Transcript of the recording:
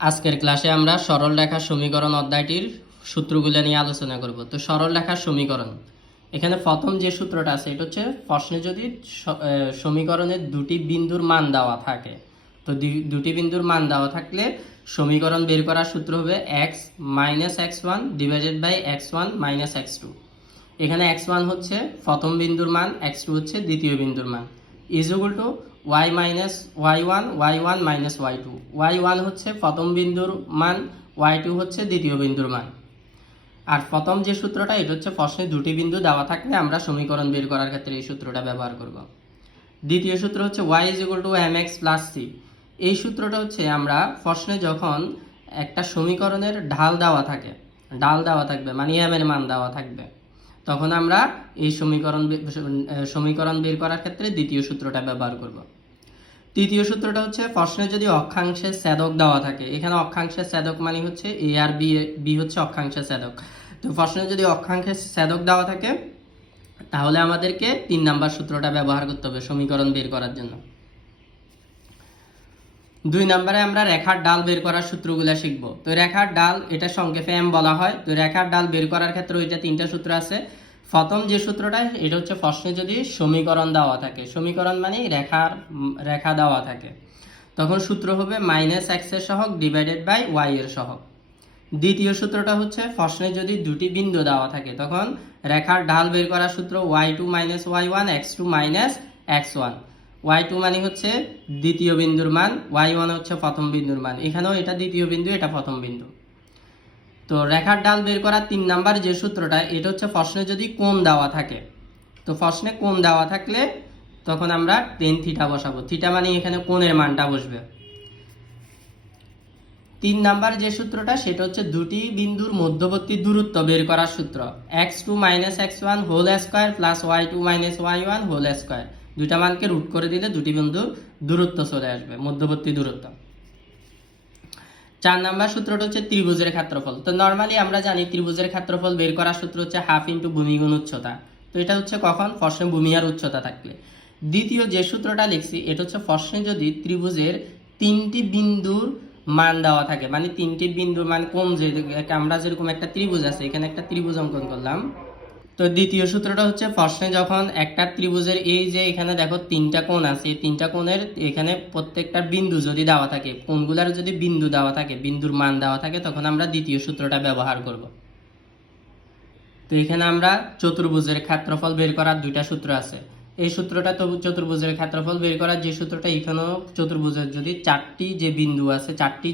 আজকের ক্লাসে আমরা সরল রেখার সমীকরণ অধ্যায়টির সূত্রগুলো নিয়ে আলোচনা করব। তো সরল রেখার সমীকরণ। এখানে প্রথম যে সূত্রটা আছে, এটা হচ্ছে প্রশ্নে যদি সমীকরণের দুটি বিন্দুর মান দেওয়া থাকে, তো দুটি বিন্দুর মান দেওয়া থাকলে সমীকরণ বের করার সূত্র হবে X minus X one divided by X one minus X two এখানে এক্স ওয়ান হচ্ছে প্রথম বিন্দুর মান এক্স টু হচ্ছে দ্বিতীয় বিন্দুর মান। Is to Y minus Y one Y one minus Y two Y one হচ্ছে প্রথম বিন্দুর মান ওয়াই টু হচ্ছে দ্বিতীয় বিন্দুর মান। আর প্রথম যে সূত্রটা, এটা হচ্ছে প্রশ্নে দুটি বিন্দু দেওয়া থাকলে আমরা সমীকরণ বের করার ক্ষেত্রে এই সূত্রটা ব্যবহার করব। দ্বিতীয় সূত্র হচ্ছে Y is equal to M X plus C এই সূত্রটা হচ্ছে আমরা প্রশ্নে যখন একটা সমীকরণের ঢাল দেওয়া থাকে, ঢাল দেওয়া থাকবে মানে এম এর মান দেওয়া থাকবে, তখন আমরা এই সমীকরণ সমীকরণ বের করার ক্ষেত্রে দ্বিতীয় সূত্রটা ব্যবহার করব। তৃতীয় সূত্রটা হচ্ছে, প্রশ্নে যদি অক্ষাংশের ছেদক দেওয়া থাকে, এখানে অক্ষাংশের ছেদক মানে হচ্ছে এ আর বি বি হচ্ছে অক্ষাংশের ছেদক তো প্রশ্নে যদি অক্ষাংশের ছেদক দেওয়া থাকে, তাহলে আমাদেরকে তিন নাম্বার সূত্রটা ব্যবহার করতে হবে, সমীকরণ বের করার জন্য। দুই নম্বরে আমরা রেখার ডাল বের করার সূত্রগুলো শিখব। তো রেখার ডাল, এটা সংক্ষেপে এম বলা হয়। তো রেখার ডাল বের করার ক্ষেত্রে ওইটা তিনটা সূত্র আছে প্রথম যে সূত্রটা, এটা হচ্ছে প্রশ্নে যদি সমীকরণ দেওয়া থাকে। সমীকরণ মানে রেখার, রেখা দেওয়া থাকে। তখন সূত্র হবে মাইনাস এক্সের সহগ ডিভাইডেড বাই ওয়াই এর সহগ। দ্বিতীয় সূত্রটা হচ্ছে প্রশ্নে যদি দুটি বিন্দু দেওয়া থাকে, তখন রেখার ঢাল বের করার সূত্র Y two minus Y one X two minus X one Y two মানে হচ্ছে দ্বিতীয় বিন্দুর মান ওয়াই ওয়ান হচ্ছে প্রথম বিন্দুর মান। এখানেও এটা দ্বিতীয় বিন্দু, এটা প্রথম বিন্দু। তো রেখার ডাল বের করার তিন নাম্বার যে সূত্রটা, এটা হচ্ছে প্রশ্নে যদি কোণ দেওয়া থাকে। তো প্রশ্নে কোণ দেওয়া থাকলে তখন আমরা টেন থিটা বসাবো। থিটা মানে এখানে কোণের মানটা বসবে। তিন নাম্বার যে সূত্রটা, সেটা হচ্ছে দুটি বিন্দুর মধ্যবর্তী দূরত্ব বের করার সূত্র। X two minus X one whole square plus Y two minus Y one whole square দুইটা মানকে রুট করে দিলে দুটি বিন্দুর দূরত্ব চলে আসবে, মধ্যবর্তী দূরত্ব। চার নাম্বার সূত্রটা হচ্ছে ত্রিভুজের ক্ষেত্রফল। তো নর্মালি আমরা জানি ত্রিভুজের ক্ষেত্রফল বের করার সূত্র হচ্ছে হাফ ইন্টু ভূমিগুণ উচ্চতা। তো এটা হচ্ছে কখন? প্রশ্নে ভূমি আর উচ্চতা থাকলে। দ্বিতীয় যে সূত্রটা লিখছি, এটা হচ্ছে প্রশ্নে যদি ত্রিভুজের তিনটি বিন্দুর মান দেওয়া থাকে মানে তিনটি বিন্দুর মান কোন যে, আমরা যেরকম একটা ত্রিভুজ আছে, এখানে একটা ত্রিভুজ অঙ্কন করলাম। তো দ্বিতীয় সূত্রটা হচ্ছে প্রশ্নে যখন একটা ত্রিভুজের এই যে এখানে দেখো তিনটা কোণ আছে, এই তিনটা কোণের এখানে প্রত্যেকটা বিন্দু যদি দেওয়া থাকে, কোণগুলার যদি বিন্দু দেওয়া থাকে, বিন্দুর মান দেওয়া থাকে, তখন আমরা দ্বিতীয় সূত্রটা ব্যবহার করব। তো এখানে আমরা চতুর্ভুজের ক্ষেত্রফল বের করার দুইটা সূত্র আছে। এই সূত্রটা তো চতুর্ভুজের ক্ষেত্রফল বের করার যে সূত্রটা, এখানেও চতুর্ভুজের যদি চারটি যে বিন্দু আছে, চারটি